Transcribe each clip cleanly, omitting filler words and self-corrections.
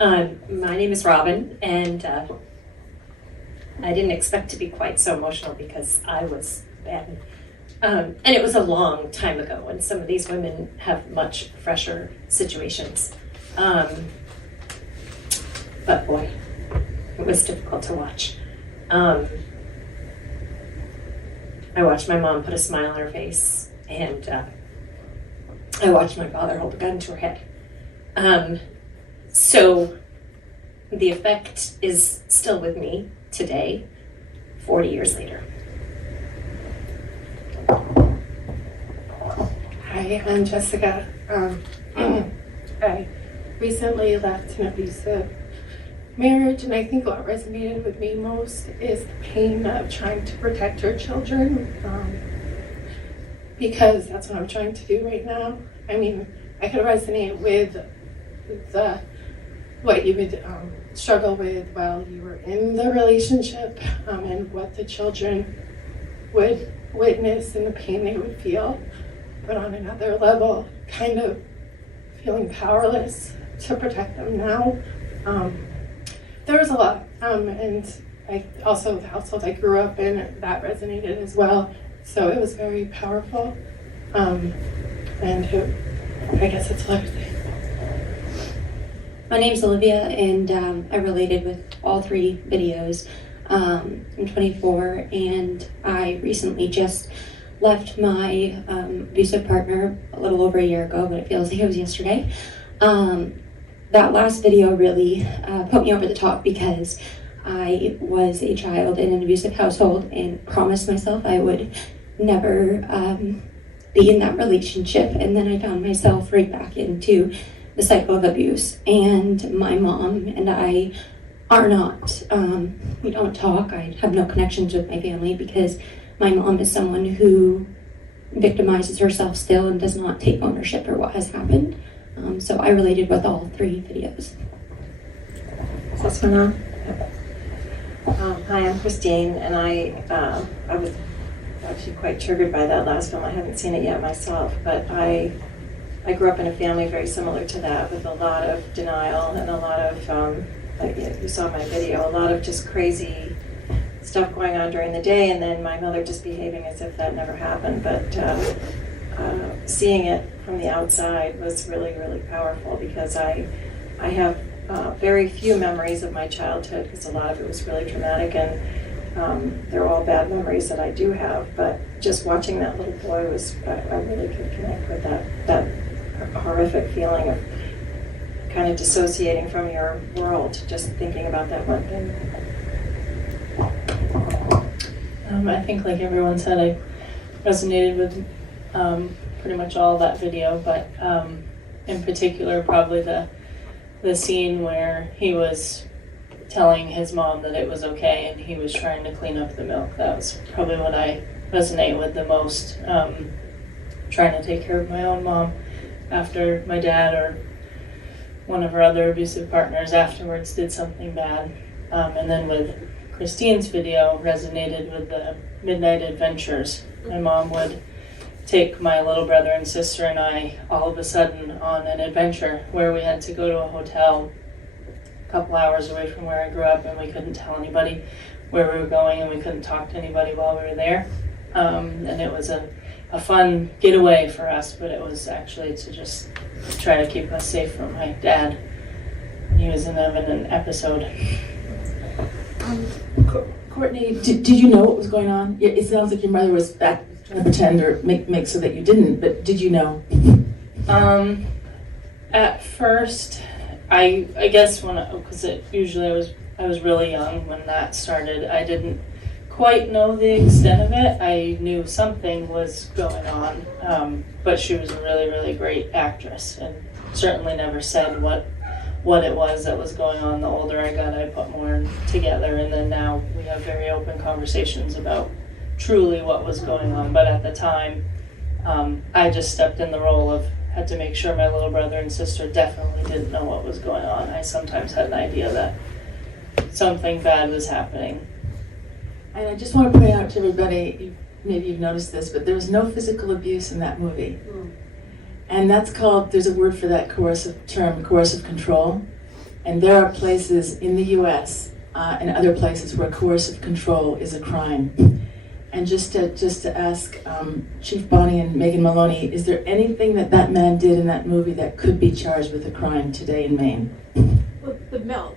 My name is Robin, and I didn't expect to be quite so emotional because I was bad. And it was a long time ago, and some of these women have much fresher situations. But boy, it was difficult to watch. I watched my mom put a smile on her face, and I watched my father hold a gun to her head. So the effect is still with me today, 40 years later. Hi, I'm Jessica. I recently left an abusive marriage, and I think what resonated with me most is the pain of trying to protect your children, because that's what I'm trying to do right now. I mean, I could resonate with what you would struggle with while you were in the relationship, and what the children would witness and the pain they would feel, but on another level, kind of feeling powerless to protect them now. There was a lot, and I also, the household I grew up in, that resonated as well, so it was very powerful, and I guess it's everything. My name's Olivia, and I related with all three videos. I'm 24, and I recently just left my abusive partner a little over a year ago, but it feels like it was yesterday. That last video really put me over the top because I was a child in an abusive household and promised myself I would never be in that relationship, and then I found myself right back into the cycle of abuse. And my mom and I are not, we don't talk. I have no connections with my family because my mom is someone who victimizes herself still and does not take ownership for what has happened. So I related with all three videos. Is this one on? Hi, I'm Christine, and I was actually quite triggered by that last film. I haven't seen it yet myself, but I grew up in a family very similar to that, with a lot of denial and a lot of, like you saw my video, a lot of just crazy stuff going on during the day, and then my mother just behaving as if that never happened. But seeing it from the outside was really, really powerful, because I have very few memories of my childhood, because a lot of it was really traumatic, and they're all bad memories that I do have. But just watching that little boy was, I really could connect with that horrific feeling of kind of dissociating from your world, just thinking about that one thing. I think, like everyone said, I resonated with pretty much all of that video, but in particular, probably the scene where he was telling his mom that it was okay and he was trying to clean up the milk. That was probably what I resonate with the most, trying to take care of my own mom after my dad or one of her other abusive partners afterwards did something bad. And then with Christine's video, resonated with the midnight adventures. My mom would take my little brother and sister and I all of a sudden on an adventure where we had to go to a hotel a couple hours away from where I grew up, and we couldn't tell anybody where we were going, and we couldn't talk to anybody while we were there. And it was a fun getaway for us, but it was actually to just try to keep us safe from my dad. He was in an episode. Courtney, did you know what was going on? It sounds like your mother was back trying to pretend or make so that you didn't, but did you know? At first, I guess because usually I was really young when that started. I didn't quite know the extent of it. I knew something was going on, but she was a really, really great actress, and certainly never said what it was that was going on. The older I got, I put more together, and then now we have very open conversations about truly what was going on. But at the time, I just stepped in the role of had to make sure my little brother and sister definitely didn't know what was going on. I sometimes had an idea that something bad was happening. And I just want to point out to everybody, maybe you've noticed this, but there was no physical abuse in that movie. And that's called, there's a word for that coercive term, coercive control. And there are places in the US and other places where coercive control is a crime. And just to ask Chief Bonnie and Megan Maloney, is there anything that man did in that movie that could be charged with a crime today in Maine? Well, the milk.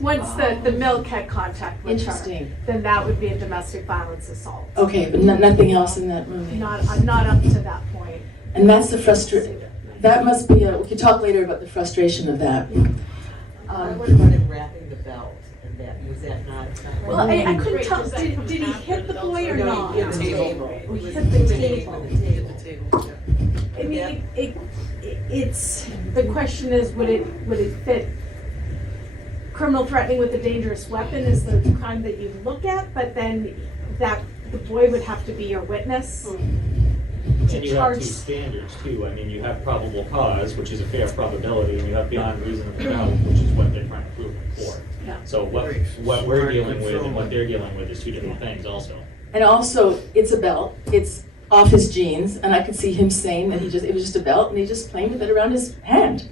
Once the milk had contact with Interesting. her, then that would be a domestic violence assault. Okay, but nothing else in that movie. Not up to that point. And that's the frustration. That must be we could talk later about the frustration of that. I wonder about him wrapping the belt, and that was that not? Well, I couldn't tell. Did he hit the boy or not? He hit the table. Oh, he hit the table. He hit the table. I mean, it's the question is, would it fit? Criminal threatening with a dangerous weapon is the crime that you look at, but then that the boy would have to be your witness. And you have two standards too. I mean, you have probable cause, which is a fair probability, and you have beyond reasonable doubt, which is what they're trying to prove in court. Yeah. So what we're dealing with and what they're dealing with is two different things also. And also, it's a belt. It's off his jeans, and I could see him saying that it was just a belt, and he just playing with it around his hand.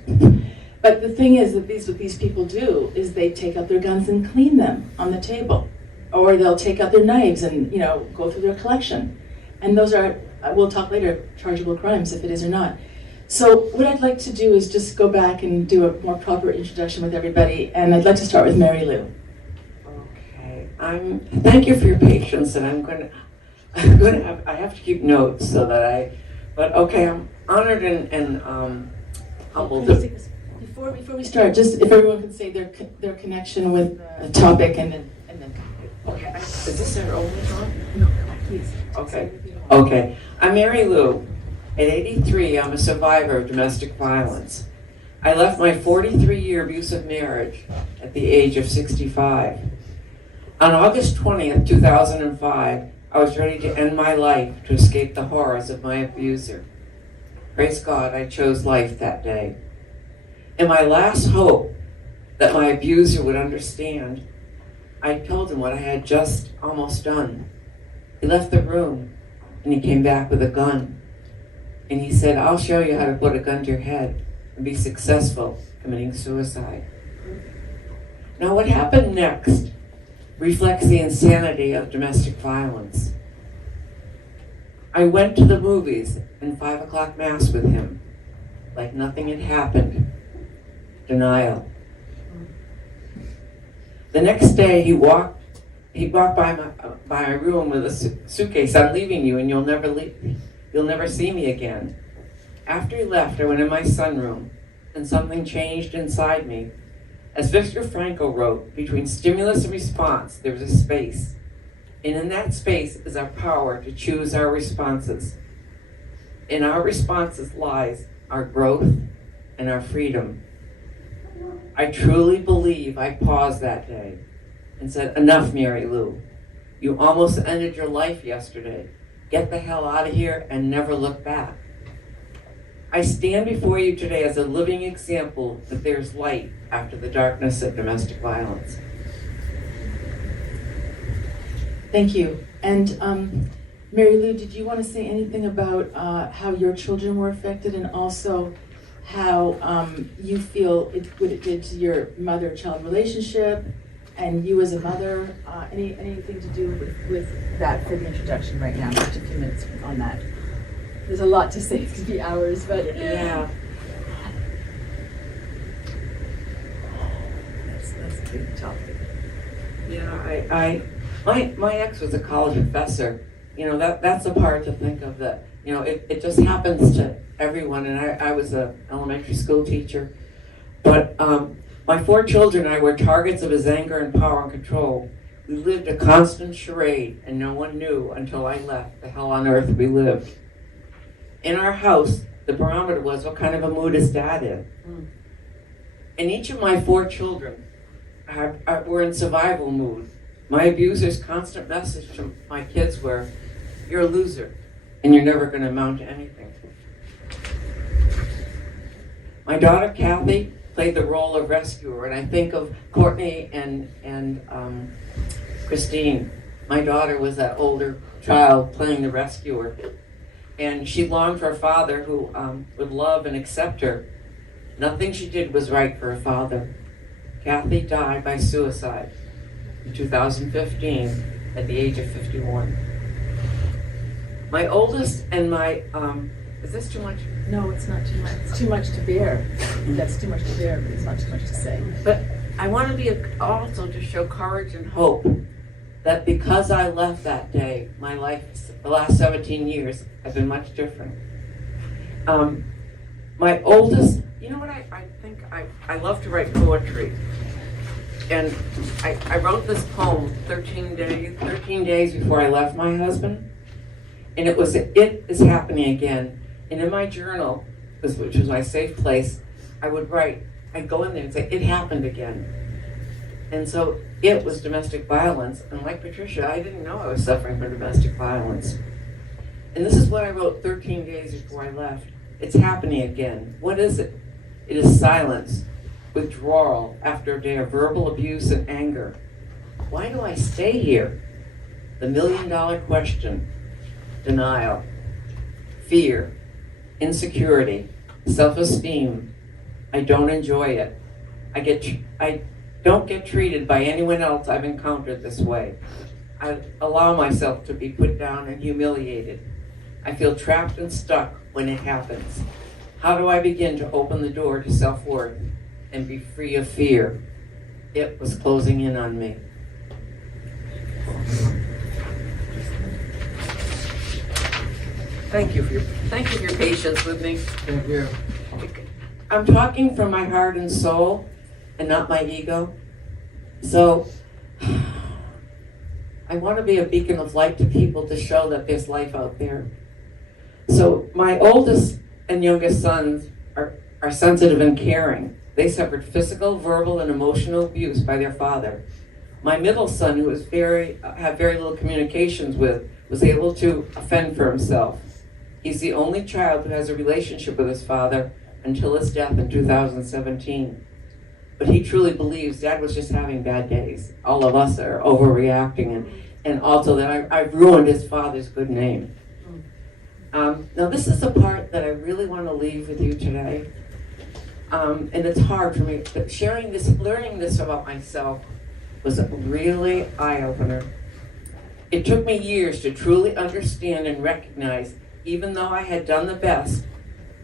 But the thing is that what these people do is they take out their guns and clean them on the table, or they'll take out their knives and go through their collection, and those are we'll talk later chargeable crimes if it is or not. So what I'd like to do is just go back and do a more proper introduction with everybody, and I'd like to start with Mary Lou. Okay, thank you for your patience, and I have to keep notes so that but okay, I'm honored and humbled. Before we start, just if everyone could say their connection with the topic and then. Okay, is this our only one? No, please. Okay, I'm Mary Lou. At 83, I'm a survivor of domestic violence. I left my 43-year abusive marriage at the age of 65. On August 20th, 2005, I was ready to end my life to escape the horrors of my abuser. Praise God, I chose life that day. In my last hope that my abuser would understand, I told him what I had just almost done. He left the room and he came back with a gun. And he said, I'll show you how to put a gun to your head and be successful committing suicide. Now what happened next reflects the insanity of domestic violence. I went to the movies and 5 o'clock mass with him, like nothing had happened. Denial. The next day he walked by my room with a suitcase. I'm leaving you and you'll never see me again. After he left, I went in my sunroom and something changed inside me. As Viktor Frankl wrote, between stimulus and response, there's a space. And in that space is our power to choose our responses. In our responses lies our growth and our freedom. I truly believe I paused that day and said, enough, Mary Lou. You almost ended your life yesterday. Get the hell out of here and never look back. I stand before you today as a living example that there's light after the darkness of domestic violence. Thank you. And Mary Lou, did you want to say anything about how your children were affected and also how you feel what it did to your mother-child relationship and you as a mother? Anything to do with that for the introduction right now? Just a few minutes on that. There's a lot to say. It could be hours, but Yeah. That's a big topic. Yeah, my ex was a college professor. That's the part to think of that, it just happens to everyone. And I was an elementary school teacher. But my 4 children and I were targets of his anger and power and control. We lived a constant charade, and no one knew until I left the hell on earth we lived. In our house, the barometer was, what kind of a mood is Dad in? And each of my 4 children were in survival mood. My abuser's constant message to my kids were, you're a loser, and you're never going to amount to anything. My daughter, Kathy, played the role of rescuer, and I think of Courtney and Christine. My daughter was that older child playing the rescuer. And she longed for a father who would love and accept her. Nothing she did was right for her father. Kathy died by suicide in 2015 at the age of 51. My oldest and my, is this too much? No, it's not too much. It's too much to bear. That's too much to bear, but it's not too much to say. But I want to be also to show courage and hope that because I left that day, my life, the last 17 years, have been much different. My oldest, you know what I think, I love to write poetry. And I wrote this poem 13 days before I left my husband. And it was, it is happening again. And in my journal, which was my safe place, I would write, I'd go in there and say, it happened again. And so it was domestic violence. And like Patricia, I didn't know I was suffering from domestic violence. And this is what I wrote 13 days before I left. It's happening again. What is it? It is silence, withdrawal after a day of verbal abuse and anger. Why do I stay here? The $1,000,000 question. Denial, fear, insecurity, self-esteem. I don't enjoy it. I don't get treated by anyone else I've encountered this way. I allow myself to be put down and humiliated. I feel trapped and stuck when it happens. How do I begin to open the door to self-worth and be free of fear? It was closing in on me. Thank you for your patience with me. Thank you. I'm talking from my heart and soul and not my ego. So I want to be a beacon of light to people to show that there's life out there. So my oldest and youngest sons are sensitive and caring. They suffered physical, verbal, and emotional abuse by their father. My middle son, who was had very little communications with, was able to fend for himself. He's the only child who has a relationship with his father until his death in 2017. But he truly believes Dad was just having bad days. All of us are overreacting, and also that I've ruined his father's good name. Now this is the part that I really want to leave with you today. And it's hard for me, but learning this about myself was a really eye-opener. It took me years to truly understand and recognize, even though I had done the best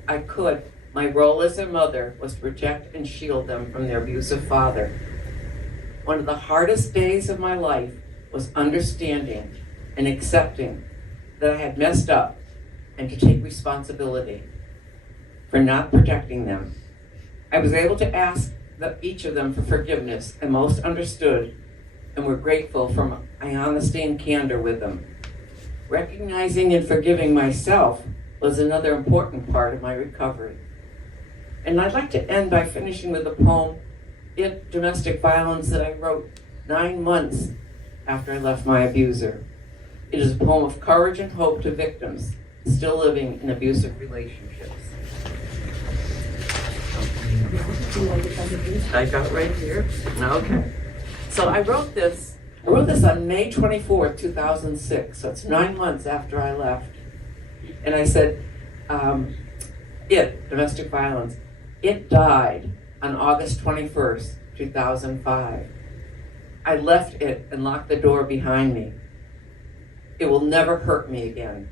I could, my role as a mother was to protect and shield them from their abusive father. One of the hardest days of my life was understanding and accepting that I had messed up and to take responsibility for not protecting them. I was able to ask each of them for forgiveness and most understood and were grateful for my honesty and candor with them. Recognizing and forgiving myself was another important part of my recovery. And I'd like to end by finishing with a poem, Domestic Violence, that I wrote 9 months after I left my abuser. It is a poem of courage and hope to victims still living in abusive relationships. I got it right here. Okay. So I wrote this on May 24th, 2006. So it's 9 months after I left. And I said, domestic violence, it died on August 21st, 2005. I left it and locked the door behind me. It will never hurt me again.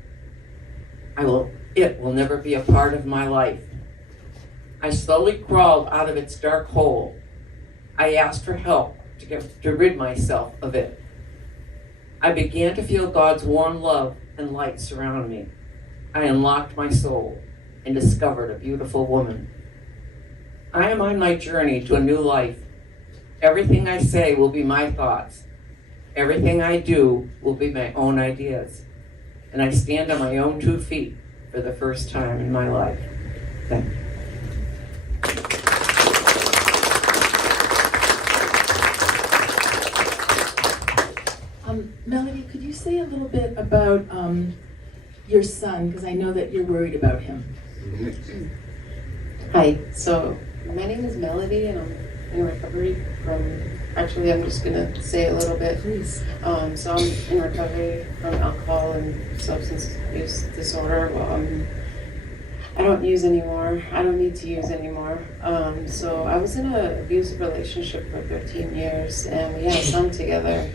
It will never be a part of my life. I slowly crawled out of its dark hole. I asked for help to rid myself of it. I began to feel God's warm love and light surround me. I unlocked my soul and discovered a beautiful woman. I am on my journey to a new life. Everything I say will be my thoughts. Everything I do will be my own ideas. And I stand on my own 2 feet for the first time in my life. Thank you. Melody, could you say a little bit about your son? Because I know that you're worried about him. Hi, so my name is Melody and I'm in recovery from, actually I'm just gonna say a little bit. Please. So I'm in recovery from alcohol and substance abuse disorder. I don't use anymore. I don't need to use anymore. So I was in an abusive relationship for 13 years, and we had a son together.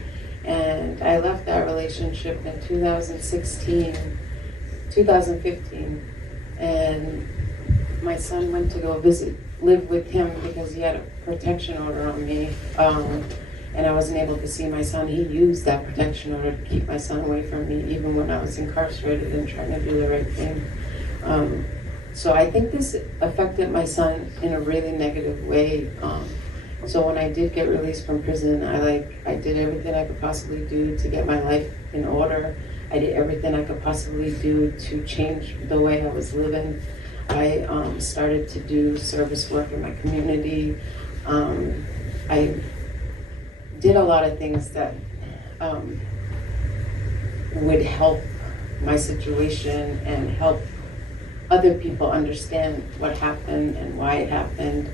And I left that relationship in 2015, and my son went to go live with him because he had a protection order on me. And I wasn't able to see my son. He used that protection order to keep my son away from me, even when I was incarcerated and trying to do the right thing. So I think this affected my son in a really negative way. So when I did get released from prison, I did everything I could possibly do to get my life in order. I did everything I could possibly do to change the way I was living. I started to do service work in my community. I did a lot of things that would help my situation and help other people understand what happened and why it happened.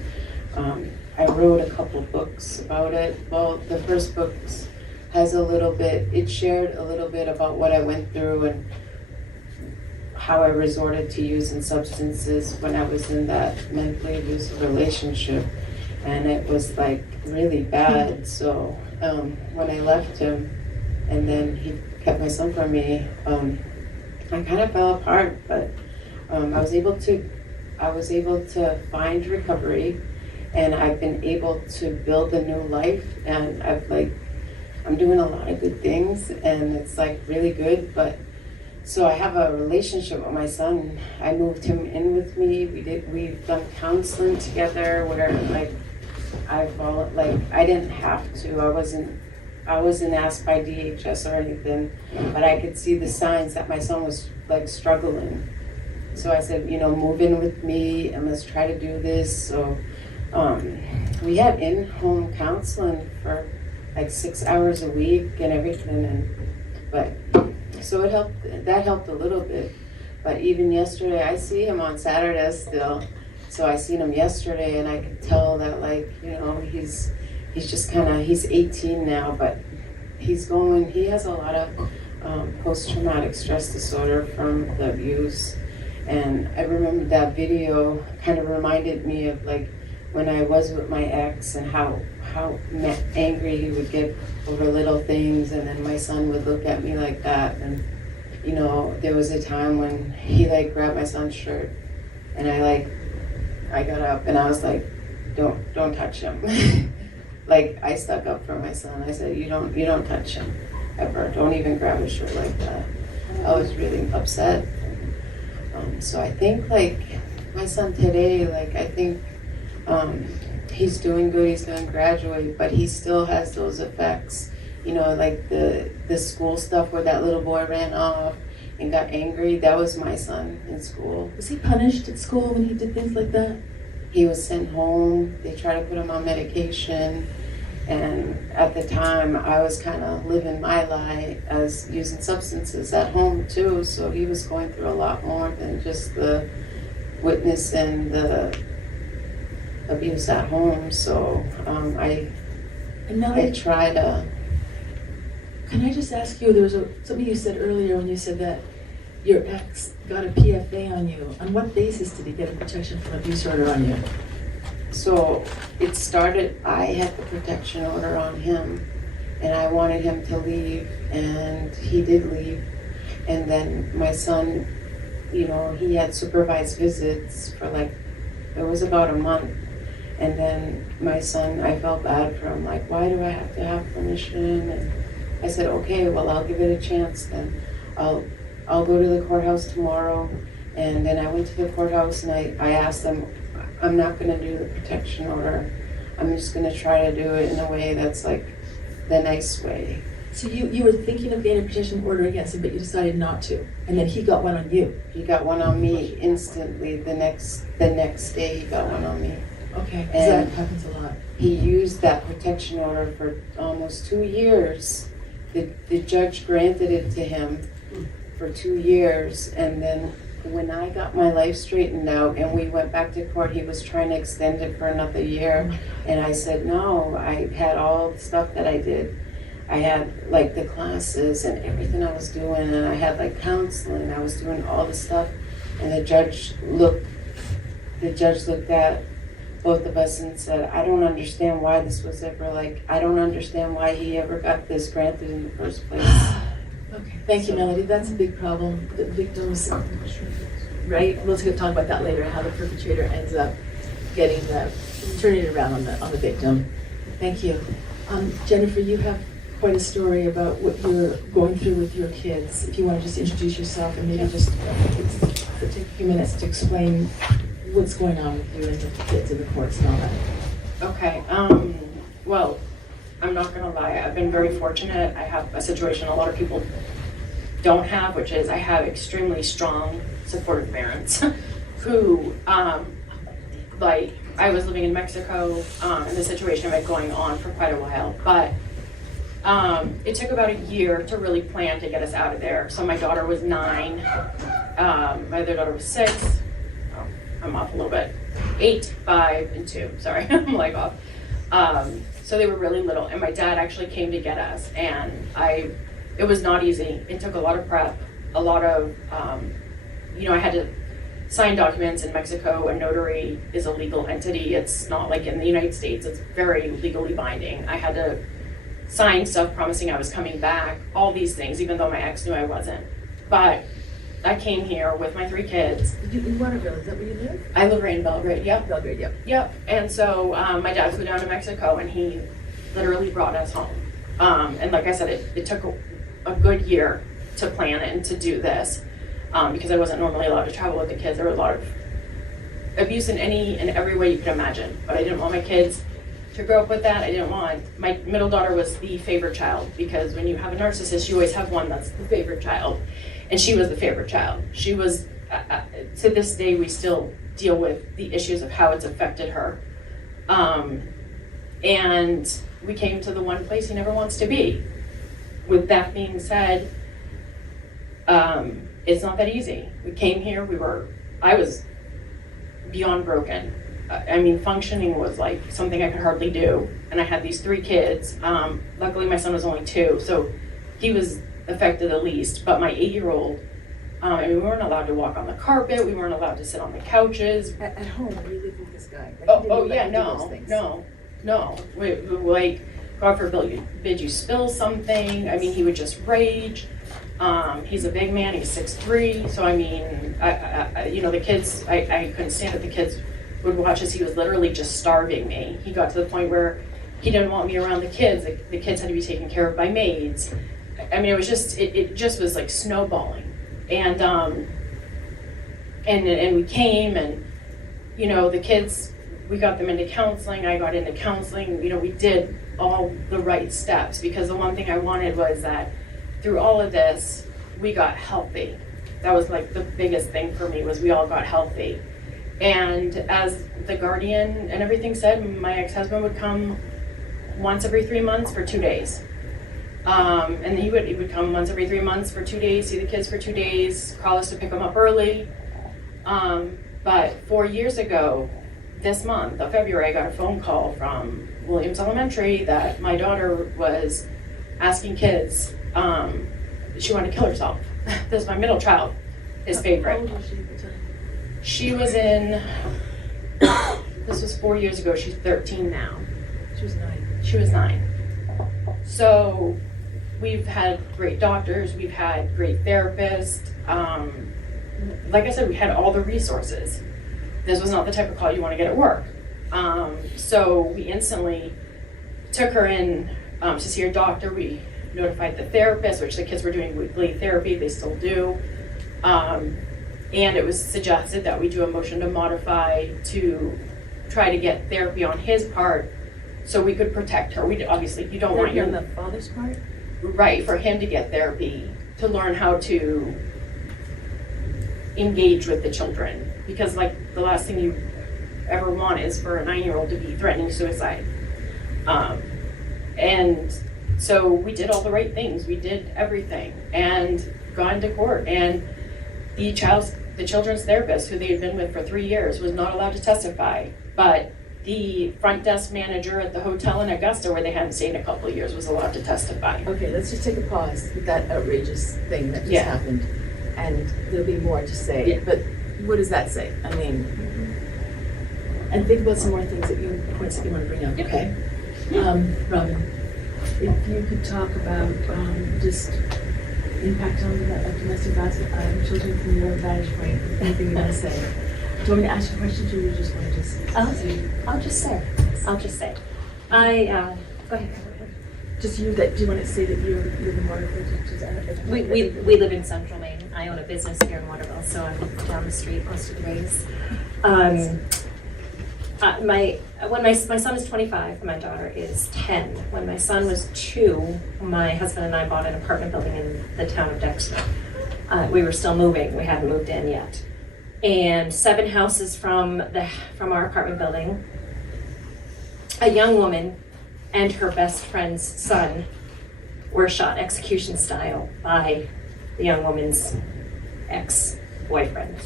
I wrote a couple books about it. Well, the first book has it shared a little bit about what I went through and how I resorted to using substances when I was in that mentally abusive relationship. And it was like really bad. So when I left him and then he kept my son from me, I kind of fell apart, but I was able to find recovery, and I've been able to build a new life, and I'm doing a lot of good things, and it's like really good. But so I have a relationship with my son. I moved him in with me. We've done counseling together where I didn't have to. I wasn't asked by DHS or anything, but I could see the signs that my son was struggling. So I said, move in with me and let's try to do this. So we had in-home counseling for 6 hours a week and everything, so it helped. That helped a little bit. But even yesterday, I see him on Saturdays still. So I seen him yesterday, and I could tell that he's just he's 18 now, but he has a lot of post-traumatic stress disorder from the abuse. And I remember that video kind of reminded me of when I was with my ex and how angry he would get over little things, and then my son would look at me like that. And there was a time when he grabbed my son's shirt, and I got up and I was like, don't touch him. I stuck up for my son. I said, you don't touch him ever. Don't even grab his shirt like that. I was really upset. So I think my son today, I think he's doing good. He's going to graduate, but he still has those effects. The school stuff where that little boy ran off and got angry. That was my son in school. Was he punished at school when he did things like that? He was sent home. They tried to put him on medication. And at the time, I was kind of living my life as using substances at home too. So he was going through a lot more than just the witness and the abuse at home. So I try to. Can I just ask you? There was something you said earlier when you said that your ex got a PFA on you. On what basis did he get a protection from abuse order on you? So it started, I had the protection order on him, and I wanted him to leave, and he did leave. And then my son, he had supervised visits for it was about a month. And then my son, I felt bad for him, why do I have to have permission? And I said, okay, well, I'll give it a chance then. I'll go to the courthouse tomorrow. And then I went to the courthouse and I asked them, I'm not going to do the protection order. I'm just going to try to do it in a way that's the nice way. So you were thinking of getting a protection order against him, but you decided not to. And then he got one on you. He got one on me instantly. The next day he got one on me. Okay, because And that happens a lot. he used that protection order for almost 2 years. The judge granted it to him for 2 years, and then when I got my life straightened out and we went back to court, he was trying to extend it for another year. And I said, no, I had all the stuff that I did. I had the classes and everything I was doing, and I had counseling. I was doing all the stuff. And the judge looked at both of us and said, I don't understand why this was ever I don't understand why he ever got this granted in the first place. Okay, thank you, Melody. That's a big problem. The victims, right? We'll talk about that later, how the perpetrator ends up turning it around on the victim. Thank you. Jennifer, you have quite a story about what you're going through with your kids. If you want to just introduce yourself and maybe just take a few minutes to explain what's going on with you and the kids in the courts and all that. Okay, well, I'm not gonna lie, I've been very fortunate. I have a situation a lot of people don't have, which is I have extremely strong, supportive parents who, I was living in Mexico, and the situation had been going on for quite a while, but it took about a year to really plan to get us out of there. So my daughter was 9, my other daughter was 6, I'm off a little bit, 8, 5, and 2, sorry, I'm off. So they were really little, and my dad actually came to get us, and it was not easy. It took a lot of prep, a lot of, I had to sign documents in Mexico. A notary is a legal entity. It's not like in the United States. It's very legally binding. I had to sign stuff promising I was coming back, all these things, even though my ex knew I wasn't. But I came here with my 3 kids. In Waterville, is that where you live? I live right in Belgrade, yep. Belgrade, yep. Yep, and so my dad flew down to Mexico and he literally brought us home. And like I said, it took a good year to plan it and to do this because I wasn't normally allowed to travel with the kids. There was a lot of abuse in any and every way you could imagine, but I didn't want my kids to grow up with that. My middle daughter was the favorite child because when you have a narcissist, you always have one that's the favorite child. And she was the favorite child. She was, to this day, we still deal with the issues of how it's affected her. And we came to the one place he never wants to be. With that being said, it's not that easy. We came here, I was beyond broken. Functioning was like something I could hardly do. And I had these 3 kids. Luckily, my son was only 2, so he was affected the least. But my 8-year-old, we weren't allowed to walk on the carpet. We weren't allowed to sit on the couches. At home, when you lived with this guy? No. We God forbid you spill something. He would just rage. He's a big man. He's 6'3". So the kids. I couldn't stand it. The kids would watch as he was literally just starving me. He got to the point where he didn't want me around the kids. The kids had to be taken care of by maids. It was just it just was like snowballing. And we came and the kids, we got them into counseling. I got into counseling. We did all the right steps because the one thing I wanted was that through all of this, we got healthy. That was like the biggest thing for me was we all got healthy. And as the guardian and everything said, my ex-husband would come once every 3 months for 2 days. And he would come once every 3 months for 2 days, see the kids for 2 days, call us to pick them up early. But 4 years ago, this month of February, I got a phone call from Williams Elementary that my daughter was asking kids, she wanted to kill herself. This is my middle child, his favorite. How old was she at the time? She was this was 4 years ago, she's 13 now. She was 9. She was 9. So we've had great doctors, we've had great therapists. Like I said, we had all the resources. This was not the type of call you want to get at work. So we instantly took her in to see her doctor. We notified the therapist, which the kids were doing weekly therapy, they still do. And it was suggested that we do a motion to modify to try to get therapy on his part so we could protect her. Obviously, you don't want your... on the father's part? Right, for him to get therapy, to learn how to engage with the children. Because the last thing you ever want is for a 9-year-old to be threatening suicide. And so we did all the right things. We did everything and got into court. And the children's therapist, who they had been with for 3 years, was not allowed to testify. But the front desk manager at the hotel in Augusta, where they hadn't stayed in a couple of years, was allowed to testify. Okay, let's just take a pause with that outrageous thing that just Yeah. happened. And there'll be more to say. Yeah. But what does that say? I mean, and think about some more things points that you want to bring up, okay? Robin. If you could talk about just impact on domestic violence children from your vantage point, anything you want to say. Do you want me to ask you questions, or you just want to just say? I'll just say. Go ahead. Just you, do you want to say that you live in Waterville? We live in Central Maine. I own a business here in Waterville, so I'm down the street most of the days. My son is 25, my daughter is 10. When my son was 2, my husband and I bought an apartment building in the town of Dexter. We were still moving, we hadn't moved in yet. And 7 houses from our apartment building, a young woman and her best friend's son were shot execution style by the young woman's ex-boyfriend,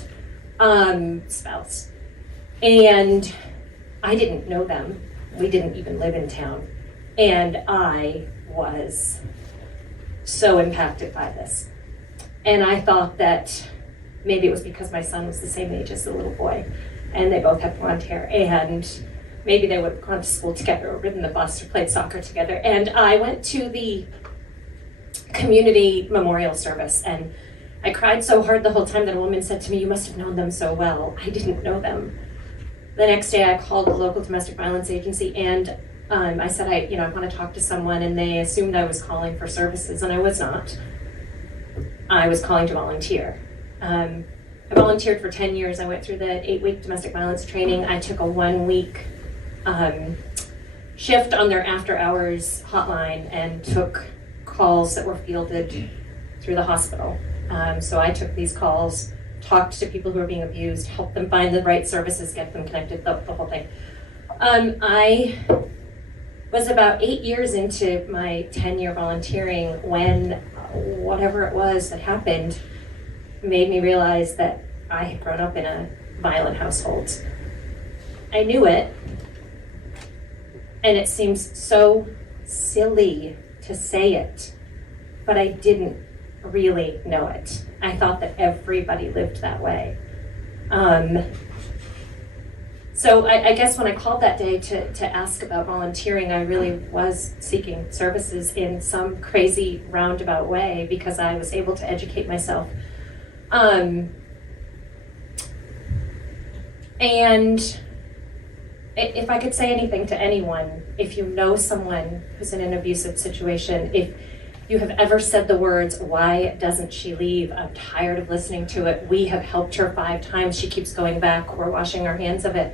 spouse. And I didn't know them. We didn't even live in town. And I was so impacted by this. And I thought that maybe it was because my son was the same age as the little boy, and they both had blonde hair, and maybe they would have gone to school together or ridden the bus or played soccer together. And I went to the community memorial service, and I cried so hard the whole time that a woman said to me, "You must have known them so well." I didn't know them. The next day I called the local domestic violence agency, and I said, I want to talk to someone, and they assumed I was calling for services, and I was not. I was calling to volunteer. I volunteered for 10 years. I went through the 8-week domestic violence training. I took a 1-week shift on their after hours hotline and took calls that were fielded through the hospital. So I took these calls, talked to people who were being abused, helped them find the right services, get them connected, the whole thing. I was about 8 years into my 10-year volunteering when whatever it was that happened made me realize that I had grown up in a violent household. I knew it, and it seems so silly to say it, but I didn't really know it. I thought that everybody lived that way. So I guess when I called that day to ask about volunteering, I really was seeking services in some crazy roundabout way because I was able to educate myself. And if I could say anything to anyone, if you know someone who's in an abusive situation, if you have ever said the words, "Why doesn't she leave? I'm tired of listening to it. We have helped her 5 times. She keeps going back. We're washing our hands of it."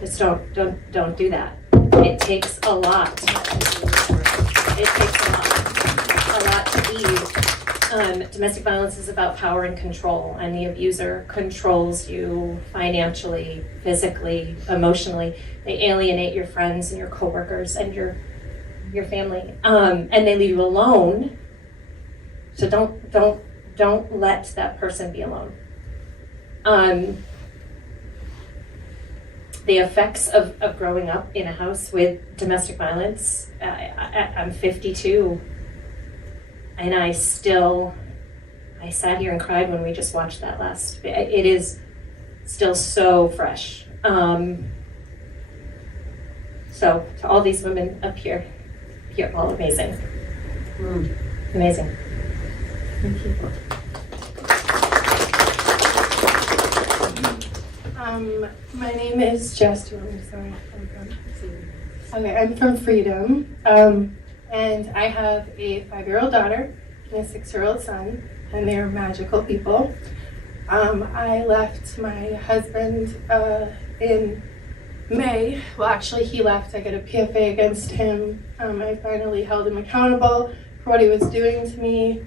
Just don't do that. It takes a lot. It takes a lot to leave. Domestic violence is about power and control, and the abuser controls you financially, physically, emotionally. They alienate your friends and your coworkers and your family, and they leave you alone. So don't let that person be alone. The effects of growing up in a house with domestic violence. I'm 52, and I sat here and cried when we just watched that last. It is still so fresh. So to all these women up here, you're all amazing. Amazing. Thank you. My name is Jess. Okay, I'm from Freedom, and I have a 5-year-old daughter and a 6-year-old son, and they're magical people. I left my husband in May. Well, actually, he left. I got a PFA against him. I finally held him accountable for what he was doing to me.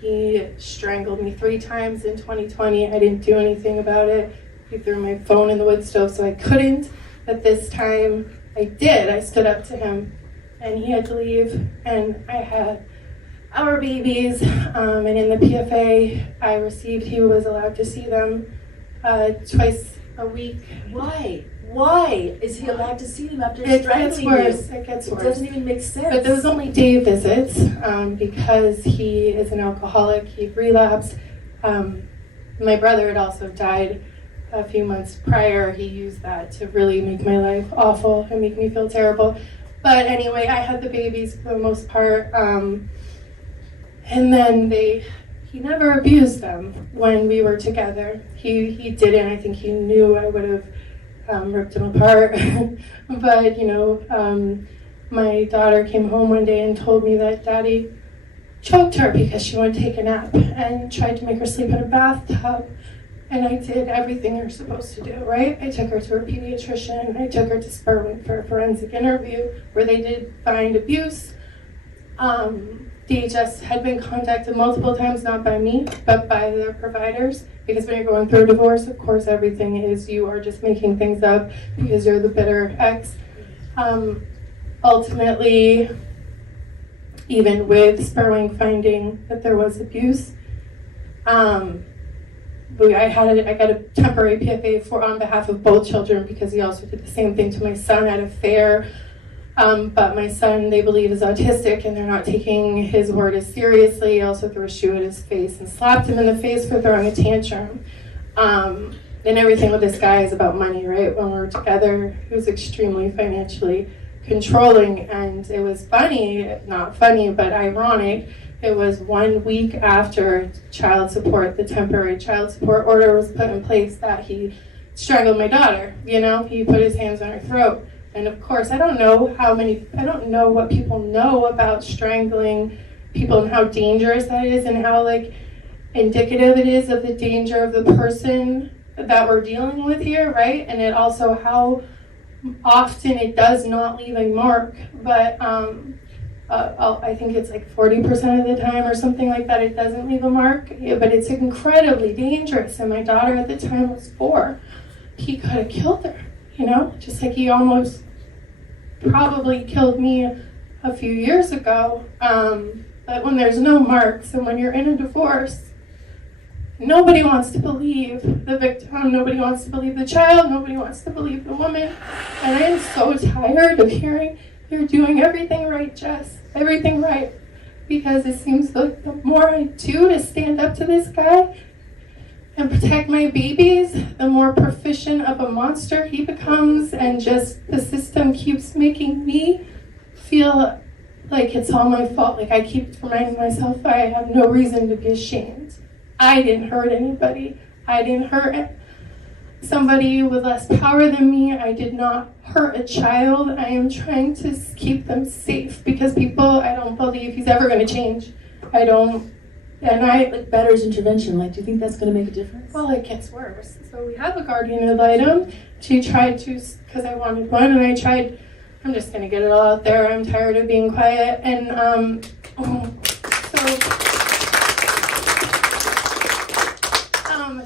He strangled me 3 times in 2020. I didn't do anything about it. He threw my phone in the wood stove, so I couldn't. But this time, I did. I stood up to him, and he had to leave. And I had our babies, and in the PFA I received, he was allowed to see them twice a week. Why? Why is he allowed to see them after It strangling gets you? worse. It gets worse. It doesn't even make sense. But there was only day visits because he is an alcoholic. He relapsed. My brother had also died a few months prior. He used that to really make my life awful and make me feel terrible. But anyway, I had the babies for the most part. And then he never abused them when we were together. He didn't. I think he knew I would have ripped him apart. But, my daughter came home one day and told me that Daddy choked her because she wanted to take a nap and tried to make her sleep in a bathtub. And I did everything you're supposed to do, right? I took her to her pediatrician. I took her to Spurwink for a forensic interview where they did find abuse. DHS had been contacted multiple times, not by me, but by their providers. Because when you're going through a divorce, of course, everything is you are just making things up because you're the bitter ex. Ultimately, even with Spurwink finding that there was abuse, I got a temporary PFA on behalf of both children because he also did the same thing to my son at a fair. But my son, they believe, is autistic and they're not taking his word as seriously. He also threw a shoe at his face and slapped him in the face for throwing a tantrum. And everything with this guy is about money, right? When we were together, he was extremely financially controlling, and it was funny, not funny, but ironic. It was 1 week after the temporary child support order was put in place, that he strangled my daughter. He put his hands on her throat. And of course, I don't know what people know about strangling people and how dangerous that is and how indicative it is of the danger of the person that we're dealing with here, right? And it also how often it does not leave a mark, but I think it's 40% of the time or something like that, it doesn't leave a mark, but it's incredibly dangerous. And my daughter at the time was 4. He could have killed her, just like he almost probably killed me a few years ago. But when there's no marks and when you're in a divorce, nobody wants to believe the victim, nobody wants to believe the child, nobody wants to believe the woman. And I am so tired of hearing you're doing everything right, Jess, everything right. Because it seems like the more I do to stand up to this guy and protect my babies, the more proficient of a monster he becomes, and just the system keeps making me feel like it's all my fault. I keep reminding myself I have no reason to be ashamed. I didn't hurt anybody. I didn't hurt somebody with less power than me. I did not hurt a child. I am trying to keep them safe because I don't believe he's ever going to change. I don't. And Better's intervention, do you think that's going to make a difference? Well, it gets worse. So we have a guardian ad litem. She tried to, because I wanted one, and I tried. I'm just going to get it all out there. I'm tired of being quiet. And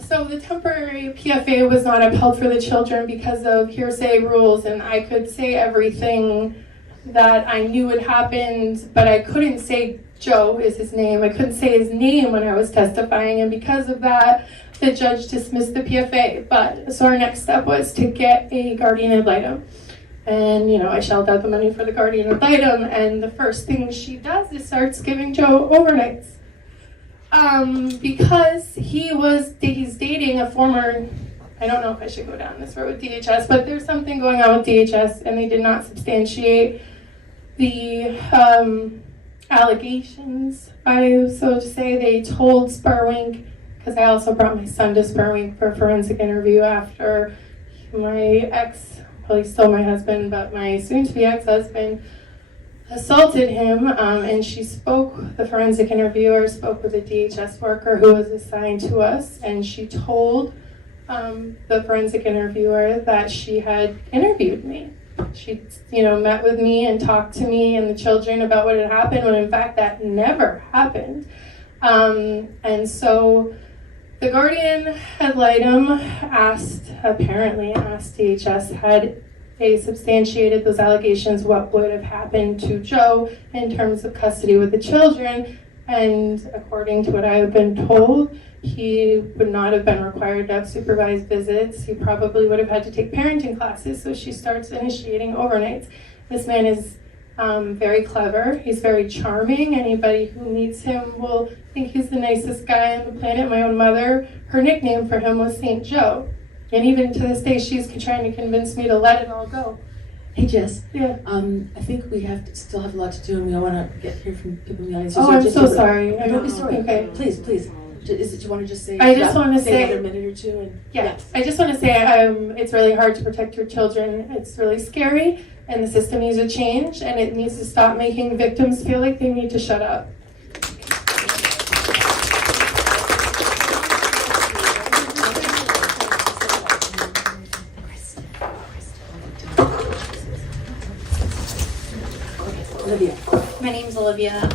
so the temporary PFA was not upheld for the children because of hearsay rules, and I could say everything that I knew had happened, but I couldn't say Joe is his name. I couldn't say his name when I was testifying, and because of that, the judge dismissed the PFA. So our next step was to get a guardian ad litem. And, I shelled out the money for the guardian ad litem, and the first thing she does is starts giving Joe overnights. Because he's dating a former, I don't know if I should go down this road with DHS, but there's something going on with DHS, and they did not substantiate the allegations, so to say. They told Spurwink, because I also brought my son to Spurwink for a forensic interview after my ex, well, he's still my husband, but my soon-to-be ex-husband assaulted him, and the forensic interviewer spoke with a DHS worker who was assigned to us, and she told the forensic interviewer that she had interviewed me. She, met with me and talked to me and the children about what had happened, when in fact that never happened. And so the guardian ad litem asked DHS, had they substantiated those allegations, what would have happened to Joe in terms of custody with the children. And according to what I have been told, he would not have been required to have supervised visits. He probably would have had to take parenting classes. So she starts initiating overnights. This man is very clever. He's very charming. Anybody who meets him will think he's the nicest guy on the planet. My own mother, her nickname for him was St. Joe. And even to this day, she's trying to convince me to let it all go. Hey Jess, Yeah. I think we still have a lot to do, and we want to hear from people in the audience. Oh, I'm so sorry. Don't be sorry. Okay. Please. Do you want to just say? I just want to say say another minute or two. And yeah, I just want to say it's really hard to protect your children. It's really scary, and the system needs to change, and it needs to stop making victims feel like they need to shut up. Olivia. My name's Olivia.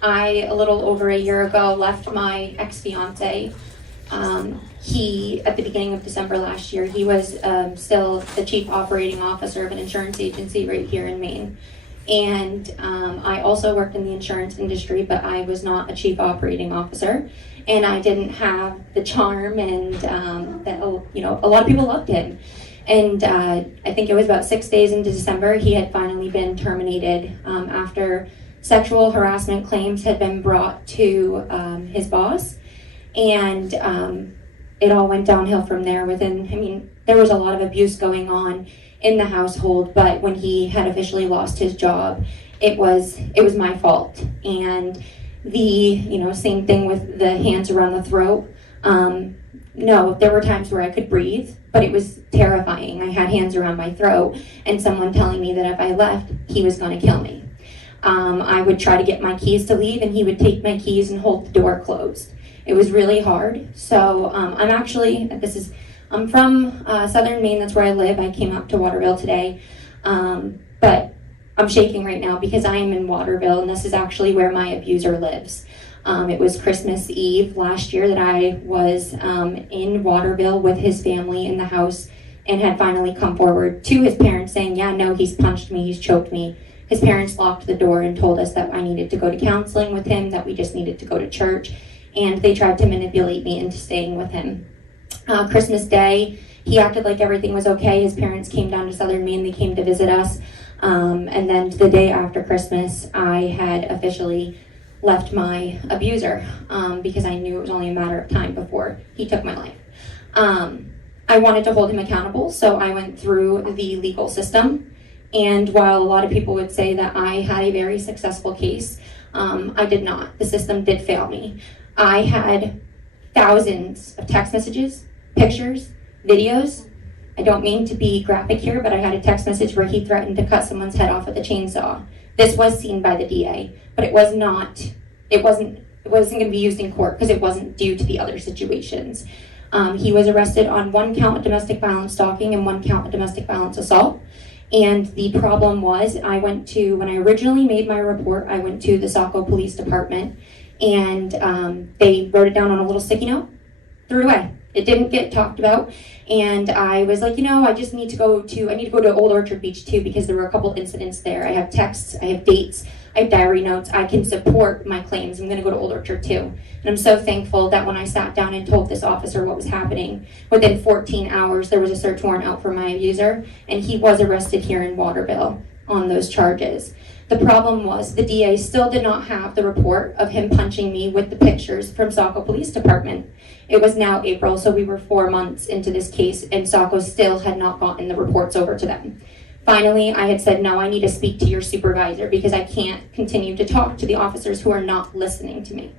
I, a little over a year ago, left my ex-fiance. He, at the beginning of December last year, he was still the chief operating officer of an insurance agency right here in Maine. And I also worked in the insurance industry, but I was not a chief operating officer. And I didn't have the charm and that, a lot of people loved him. And I think it was about 6 days into December, he had finally been terminated after sexual harassment claims had been brought to his boss. And it all went downhill from there. There was a lot of abuse going on in the household, but when he had officially lost his job, it was my fault. And the, same thing with the hands around the throat. No, there were times where I could breathe, but it was terrifying. I had hands around my throat and someone telling me that if I left, he was going to kill me. I would try to get my keys to leave and he would take my keys and hold the door closed. It was really hard. So I'm from southern Maine, that's where I live. I came up to Waterville today, but I'm shaking right now because I am in Waterville and this is actually where my abuser lives. It was Christmas Eve last year that I was in Waterville with his family in the house and had finally come forward to his parents saying, yeah, no, he's punched me, he's choked me. His parents locked the door and told us that I needed to go to counseling with him, that we just needed to go to church, and they tried to manipulate me into staying with him. Christmas Day, he acted like everything was okay. His parents came down to southern Maine, they came to visit us, and then the day after Christmas, I had officially left my abuser because I knew it was only a matter of time before he took my life. I wanted to hold him accountable, so I went through the legal system. And while a lot of people would say that I had a very successful case, I did not. The system did fail me. I had thousands of text messages, pictures, videos. I don't mean to be graphic here, but I had a text message where he threatened to cut someone's head off with a chainsaw. This was seen by the DA, but it wasn't going to be used in court because it wasn't due to the other situations. He was arrested on 1 count of domestic violence stalking and 1 count of domestic violence assault. And the problem was, when I originally made my report, I went to the Saco Police Department and they wrote it down on a little sticky note, threw it away. It didn't get talked about. And I was like, I need to go to Old Orchard Beach too, because there were a couple incidents there. I have texts, I have dates, I have diary notes. I can support my claims. I'm going to go to Old Orchard too. And I'm so thankful that when I sat down and told this officer what was happening, within 14 hours, there was a search warrant out for my abuser, and he was arrested here in Waterville on those charges. The problem was the DA still did not have the report of him punching me with the pictures from Saco Police Department. It was now April, so we were 4 months into this case, and Saco still had not gotten the reports over to them. Finally, I had said, no, I need to speak to your supervisor because I can't continue to talk to the officers who are not listening to me.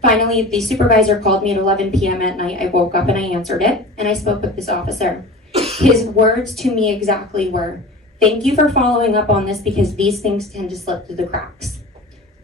Finally, the supervisor called me at 11 p.m. at night. I woke up and I answered it, and I spoke with this officer. His words to me exactly were, thank you for following up on this because these things tend to slip through the cracks.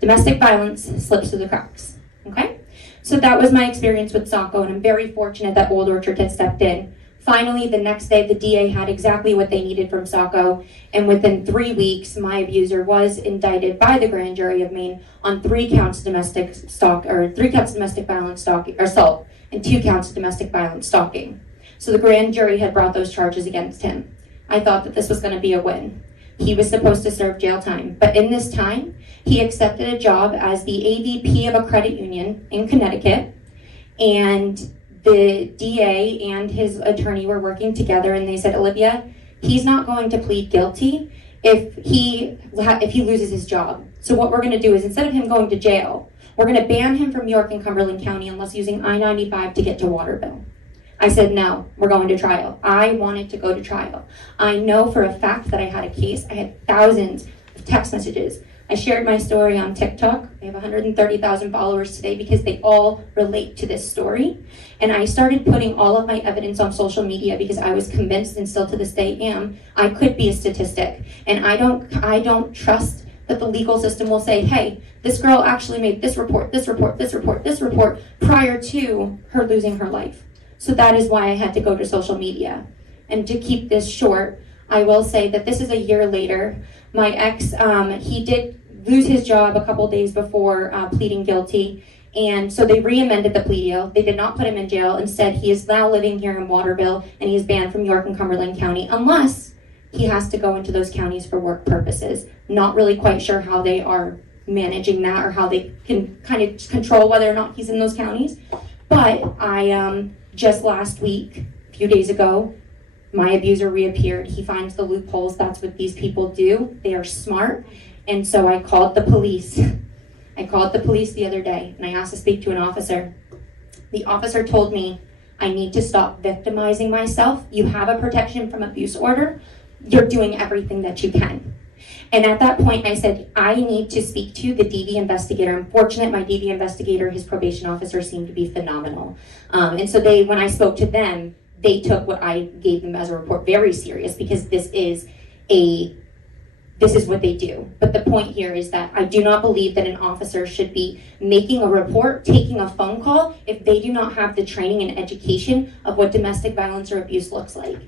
Domestic violence slips through the cracks, okay? So that was my experience with Saco, and I'm very fortunate that Old Orchard had stepped in. Finally, the next day, the DA had exactly what they needed from Saco, and within 3 weeks, my abuser was indicted by the grand jury of Maine on 3 counts of domestic violence assault, and 2 counts of domestic violence stalking. So the grand jury had brought those charges against him. I thought that this was going to be a win. He was supposed to serve jail time, but in this time, he accepted a job as the AVP of a credit union in Connecticut, and the DA and his attorney were working together, and they said, Olivia, he's not going to plead guilty, if he loses his job. So what we're going to do is, instead of him going to jail, we're going to ban him from York and Cumberland County unless using I-95 to get to Waterville. I said, no, we're going to trial. I wanted to go to trial. I know for a fact that I had a case. I had thousands of text messages. I shared my story on TikTok. I have 130,000 followers today because they all relate to this story. And I started putting all of my evidence on social media because I was convinced, and still to this day am, I could be a statistic. And I don't trust that the legal system will say, hey, this girl actually made this report, this report, this report, this report prior to her losing her life. So that is why I had to go to social media. And to keep this short, I will say that this is a year later. My ex, he did lose his job a couple days before pleading guilty. And so they re-amended the plea deal. They did not put him in jail. Instead, he is now living here in Waterville, and he is banned from York and Cumberland County unless he has to go into those counties for work purposes. Not really quite sure how they are managing that or how they can kind of control whether or not he's in those counties. But I just last week, a few days ago, my abuser reappeared. He finds the loopholes. That's what these people do. They are smart. And so I called the police. I called the police the other day, and I asked to speak to an officer. The officer told me, I need to stop victimizing myself. You have a protection from abuse order. You're doing everything that you can. And at that point, I said, I need to speak to the DV investigator. I'm fortunate my DV investigator, his probation officer, seemed to be phenomenal. And so when I spoke to them, they took what I gave them as a report very serious, because this is what they do. But the point here is that I do not believe that an officer should be making a report, taking a phone call, if they do not have the training and education of what domestic violence or abuse looks like,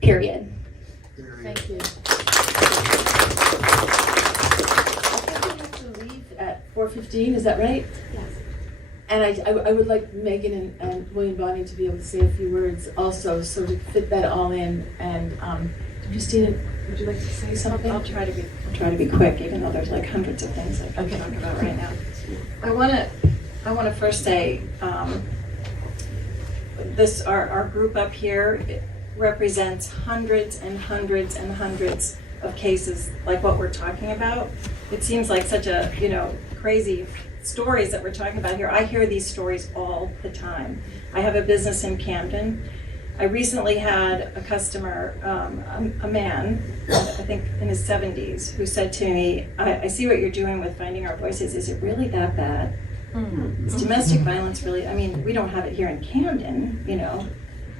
period. Thank you. At 4:15, is that right? Yes. And I would like Megan and William Bonnie to be able to say a few words also, so to fit that all in. And Christina, would you like to say something? I'll try to be quick, even though there's like hundreds of things I can talk about right now. I want to first say our group up here represents hundreds and hundreds and hundreds of cases like what we're talking about. It seems like such a crazy stories that we're talking about here. I hear these stories all the time. I have a business in Camden. I recently had a customer, a man, I think in his 70s, who said to me, I see what you're doing with Finding Our Voices. Is it really that bad? Is domestic violence really, we don't have it here in Camden,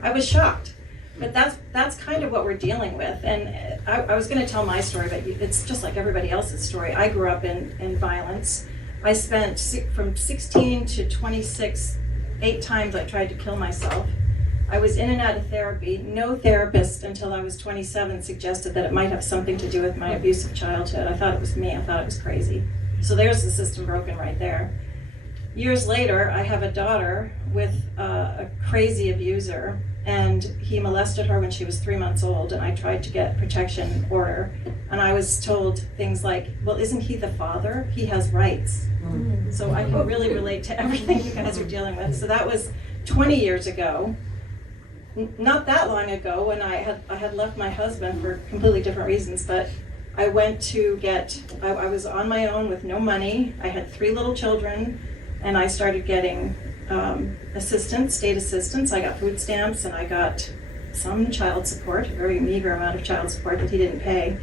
I was shocked. But that's kind of what we're dealing with. And I was going to tell my story, but it's just like everybody else's story. I grew up in violence. I spent from 16 to 26, 8 times I tried to kill myself. I was in and out of therapy. No therapist until I was 27 suggested that it might have something to do with my abusive childhood. I thought it was me. I thought it was crazy. So there's the system broken right there. Years later, I have a daughter with a crazy abuser, and he molested her when she was 3 months old, and I tried to get protection order. And I was told things like, well, isn't he the father? He has rights. So I can really relate to everything you guys are dealing with. So that was 20 years ago. Not that long ago, when I had left my husband for completely different reasons, but I went to I was on my own with no money. I had 3 little children, and I started getting state assistance. I got food stamps, and I got some child support, a very meager amount of child support that he didn't pay.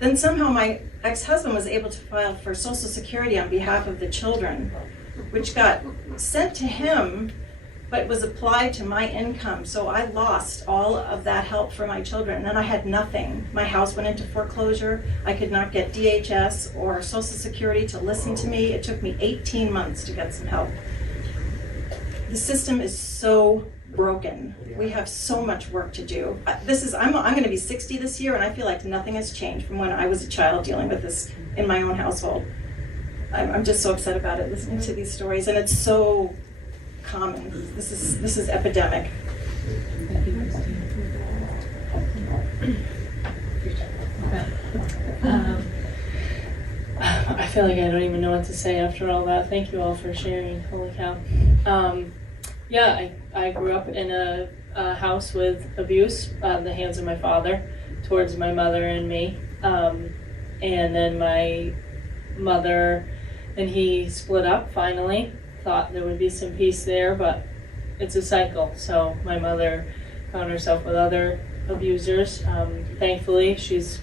Then somehow my ex-husband was able to file for Social Security on behalf of the children, which got sent to him, but was applied to my income. So I lost all of that help for my children. And then I had nothing. My house went into foreclosure. I could not get DHS or Social Security to listen to me. It took me 18 months to get some help. The system is so broken. We have so much work to do. I'm going to be 60 this year, and I feel like nothing has changed from when I was a child dealing with this in my own household. I'm just so upset about it, listening to these stories, and it's so common. This is epidemic. I feel like I don't even know what to say after all that. Thank you all for sharing. Holy cow. I grew up in a house with abuse at the hands of my father towards my mother and me. And then my mother and he split up finally. Thought there would be some peace there, but it's a cycle. So my mother found herself with other abusers. Thankfully, she's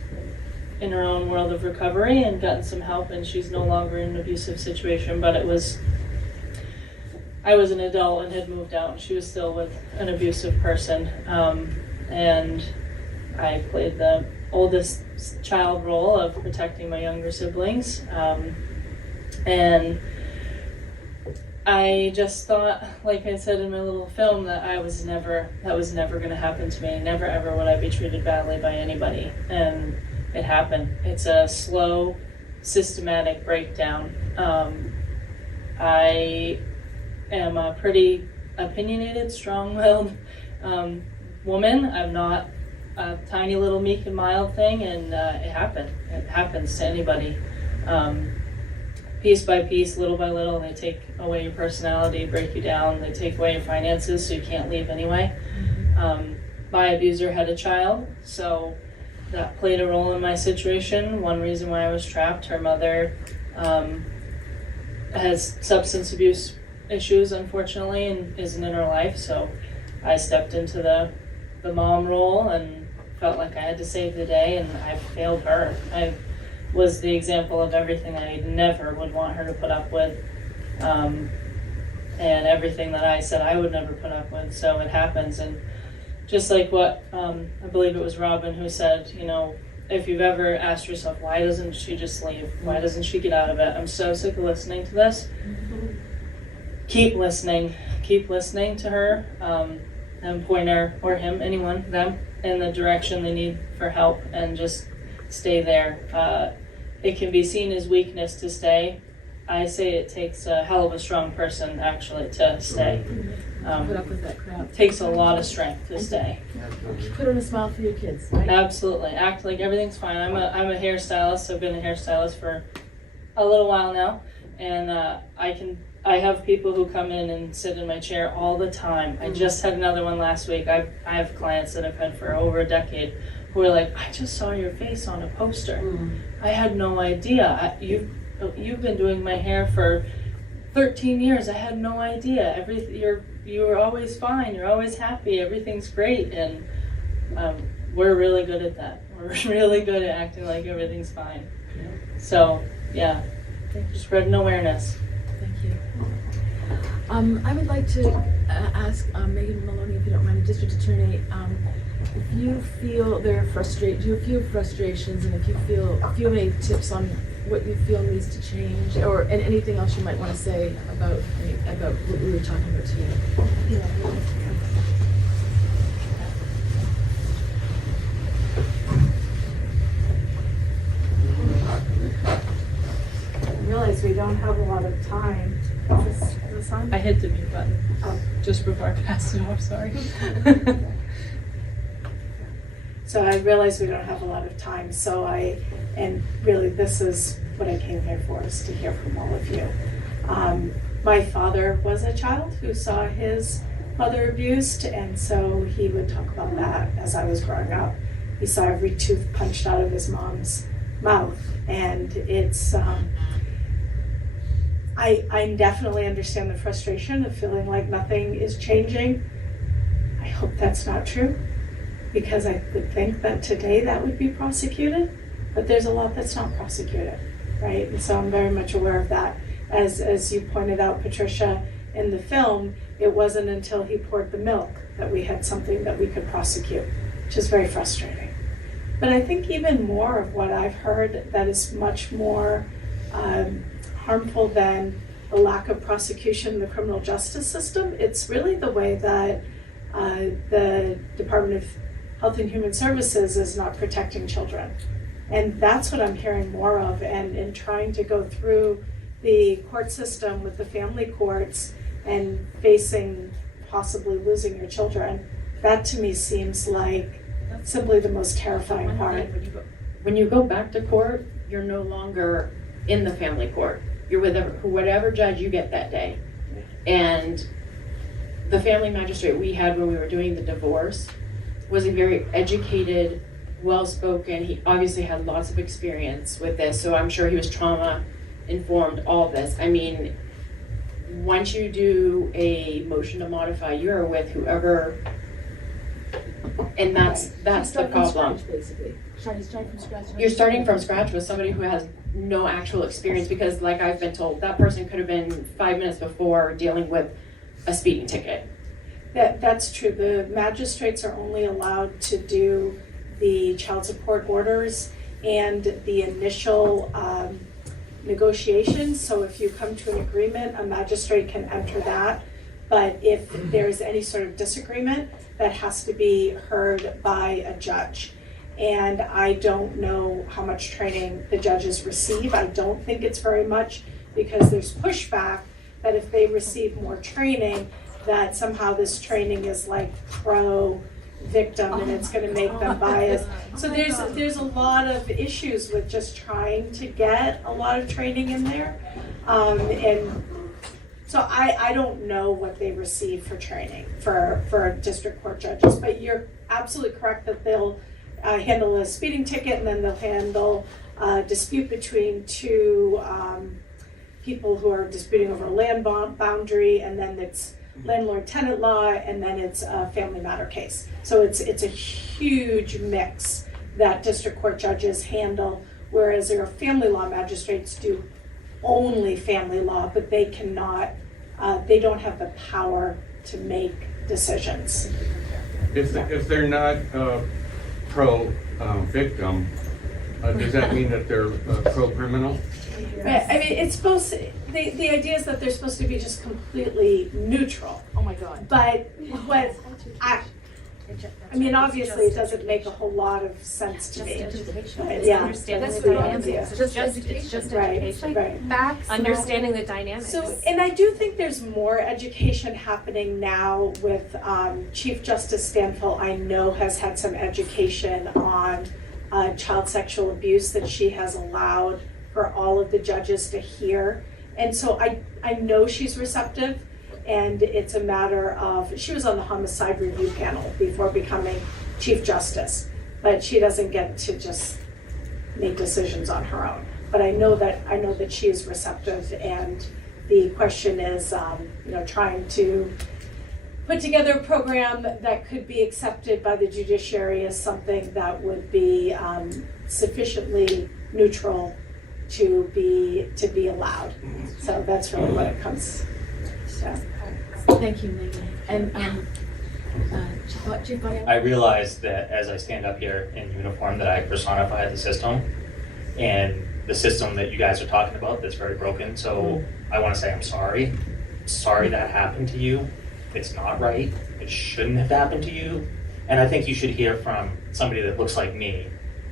in her own world of recovery and gotten some help, and she's no longer in an abusive situation. But I was an adult and had moved out, and she was still with an abusive person. And I played the oldest child role of protecting my younger siblings. And I just thought, like I said in my little film, that that was never going to happen to me. Never ever would I be treated badly by anybody. And it happened. It's a slow, systematic breakdown. I am a pretty opinionated, strong-willed woman. I'm not a tiny little meek and mild thing, and it happened. It happens to anybody. Piece by piece, little by little, they take away your personality, break you down, they take away your finances so you can't leave anyway. My abuser had a child, so that played a role in my situation. One reason why I was trapped, her mother has substance abuse issues, unfortunately, and isn't in her life, so I stepped into the mom role and felt like I had to save the day, and I failed her. I was the example of everything I never would want her to put up with, and everything that I said I would never put up with. So it happens, and just like what I believe it was Robin who said, you know, if you've ever asked yourself, why doesn't she just leave? Why doesn't she get out of it? I'm so sick of listening to this. Keep listening to her, and point her or him, anyone, them, in the direction they need for help, and just stay there. It can be seen as weakness to stay. I say it takes a hell of a strong person actually to stay. Put up with that crap. It takes a lot of strength to stay. Put on a smile for your kids, right? Absolutely. Act like everything's fine. I'm a hairstylist. I've been a hairstylist for a little while now, and I have people who come in and sit in my chair all the time. I just had another one last week. I have clients that I've had for over a decade who are like, I just saw your face on a poster. I had no idea. You've been doing my hair for 13 years. I had no idea. You're always fine. You're always happy. Everything's great. And we're really good at that. We're really good at acting like everything's fine. So, yeah, spreading awareness. Thank you. I would like to ask Megan Maloney, if you don't mind, the district attorney, if you feel do you feel frustrations, and if you have any tips on what you feel needs to change, and anything else you might want to say about what we were talking about today. I realize we don't have a lot of time. Is this on? I hit the mute button just before I passed it off, sorry. So I realize we don't have a lot of time, and really this is what I came here for, is to hear from all of you. My father was a child who saw his mother abused, and so he would talk about that as I was growing up. He saw every tooth punched out of his mom's mouth, and it's, I definitely understand the frustration of feeling like nothing is changing. I hope that's not true, because I would think that today that would be prosecuted, but there's a lot that's not prosecuted, right? And so I'm very much aware of that. As you pointed out, Patricia, in the film, it wasn't until he poured the milk that we had something that we could prosecute, which is very frustrating. But I think even more of what I've heard that is much more harmful than the lack of prosecution in the criminal justice system, it's really the way that the Department of Health and Human Services is not protecting children. And that's what I'm hearing more of, and in trying to go through the court system with the family courts and facing possibly losing your children, that to me seems like simply the most terrifying part. When you go back to court, you're no longer in the family court. You're with whatever judge you get that day. And the family magistrate we had when we were doing the divorce was a very educated well-spoken. He obviously had lots of experience with this, so I'm sure he was trauma-informed, all this. I mean, once you do a motion to modify, you're with whoever, and that's the problem. Basically, starting from scratch. You're starting from scratch with somebody who has no actual experience, because like I've been told, that person could have been 5 minutes before dealing with a speeding ticket. That's true. The magistrates are only allowed to do the child support orders and the initial negotiations. So if you come to an agreement, a magistrate can enter that. But if there's any sort of disagreement, that has to be heard by a judge. And I don't know how much training the judges receive. I don't think it's very much, because there's pushback that if they receive more training, that somehow this training is like pro-victim and it's going to make them biased. So there's a lot of issues with just trying to get a lot of training in there. And so I don't know what they receive for training for district court judges, but you're absolutely correct that they'll handle a speeding ticket, and then they'll handle a dispute between two people who are disputing over a land boundary, and then it's landlord-tenant law, and then it's a family matter case. So it's a huge mix that district court judges handle, whereas their family law magistrates do only family law, but they cannot, they don't have the power to make decisions. If they're not pro-victim, does that mean that they're pro-criminal? I mean, it's supposed to, the idea is that they're supposed to be just completely neutral. Oh my God. But what I mean, obviously, it doesn't make a whole lot of sense to me. But yeah, that's the idea. It's just Right, education. right. Facts, understanding the dynamics. So, and I do think there's more education happening now with Chief Justice Stanfill. I know has had some education on child sexual abuse that she has allowed for all of the judges to hear. And so I know she's receptive, and it's a matter of, she was on the homicide review panel before becoming Chief Justice, but she doesn't get to just make decisions on her own. But I know that she is receptive, and the question is, trying to put together a program that could be accepted by the judiciary as something that would be sufficiently neutral to be allowed. So that's really what it comes to. Thank you, Megan. And Chief Bonnell? I realize that as I stand up here in uniform that I personify the system, and the system that you guys are talking about that's very broken. So I want to say I'm sorry. Sorry that happened to you. It's not right. It shouldn't have happened to you. And I think you should hear from somebody that looks like me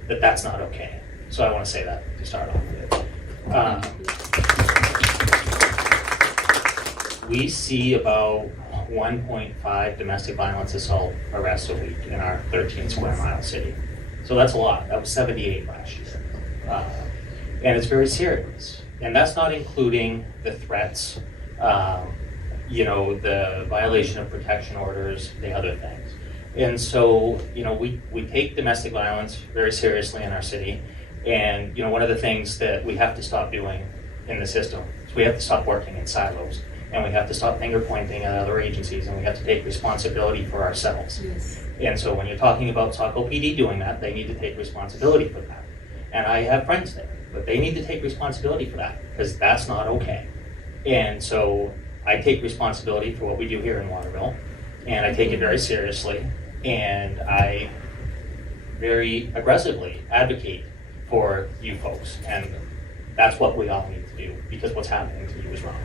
that that's not okay. So I want to say that to start off with. We see about 1.5 domestic violence assault arrests a week in our 13 square mile city. So that's a lot. That was 78 last year. And it's very serious. And that's not including the threats, the violation of protection orders, the other things. And so, we take domestic violence very seriously in our city. And, one of the things that we have to stop doing in the system is we have to stop working in silos. And we have to stop finger pointing at other agencies, and we have to take responsibility for ourselves. Yes. And so when you're talking about Saco PD doing that, they need to take responsibility for that. And I have friends there, but they need to take responsibility for that, because that's not okay. And so I take responsibility for what we do here in Waterville, and I take it very seriously, and I very aggressively advocate for you folks, and that's what we all need to do, because what's happening to you is wrong.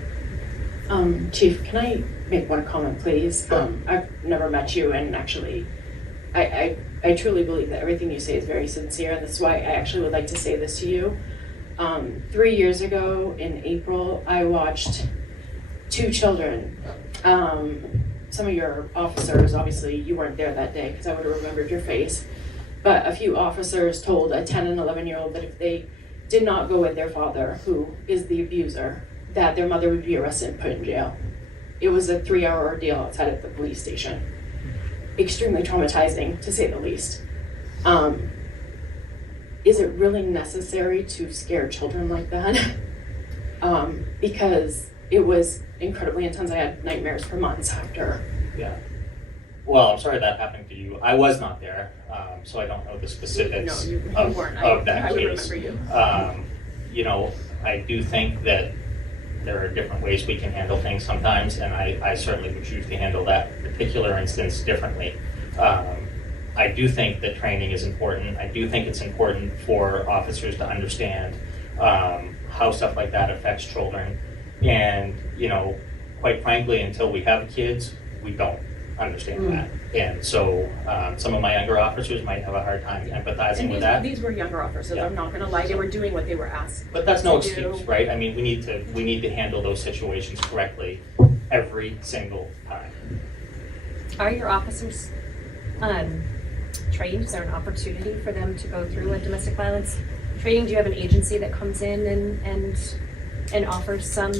Chief, can I make one comment, please? I've never met you, and actually, I truly believe that everything you say is very sincere, and that's why I actually would like to say this to you. 3 years ago in April, I watched 2 children. Some of your officers, obviously you weren't there that day because I would have remembered your face, but a few officers told a 10 and 11-year-old that if they did not go with their father, who is the abuser, that their mother would be arrested and put in jail. It was a 3-hour ordeal outside of the police station. Extremely traumatizing, to say the least. is it really necessary to scare children like that? Because it was incredibly intense. I had nightmares for months after. Yeah. Well, I'm sorry that happened to you. I was not there, so I don't know the specifics No, you of, weren't. of that I would case. remember you. You know, I do think that there are different ways we can handle things sometimes, and I certainly would choose to handle that particular instance differently. I do think that training is important. I do think it's important for officers to understand how stuff like that affects children. And, you know, quite frankly, until we have kids, we don't understand that. And so some of my younger officers might have a hard time empathizing And with that. these were younger officers. Yeah. I'm not going to lie. They were doing what they were asked. But that's no to excuse, do. right? I mean, we need to handle those situations correctly every single time. Are your officers trained? Is there an opportunity for them to go through a domestic violence training? Do you have an agency that comes in and offers some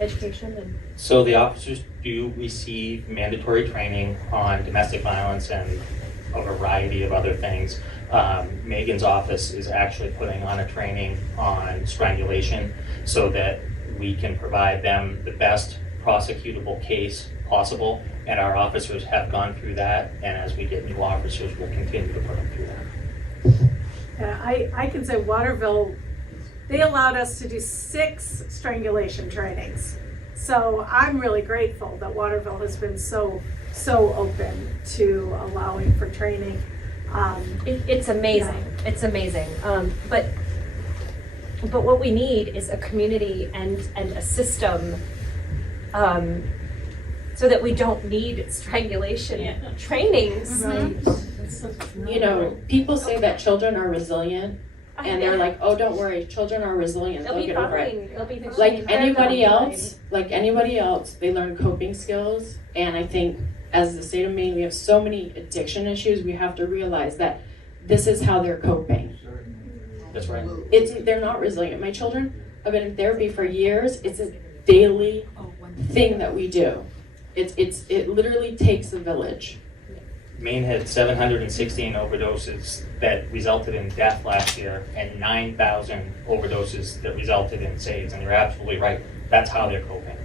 education? And So the officers do receive mandatory training on domestic violence and a variety of other things. Megan's office is actually putting on a training on strangulation so that we can provide them the best prosecutable case possible. And our officers have gone through that, and as we get new officers, we'll continue to put them through that. Yeah, I can say Waterville, they allowed us to do 6 strangulation trainings. So I'm really grateful that Waterville has been so open to allowing for training. it's amazing. Yeah. It's amazing. But what we need is a community and a system so that we don't need strangulation trainings. You know, people say that children are resilient, and they're like, "Oh, don't worry, children are resilient. They'll They'll be get over it." fine. They'll be fine. Like They're anybody fine. else, they learn coping skills. And I think as the state of Maine, we have so many addiction issues. We have to realize that this is how they're coping. That's right. They're not resilient. My children have been in therapy for years. It's a daily thing that we do. It literally takes a village. Maine had 716 overdoses that resulted in death last year and 9,000 overdoses that resulted in saves. And you're absolutely right. That's how they're coping.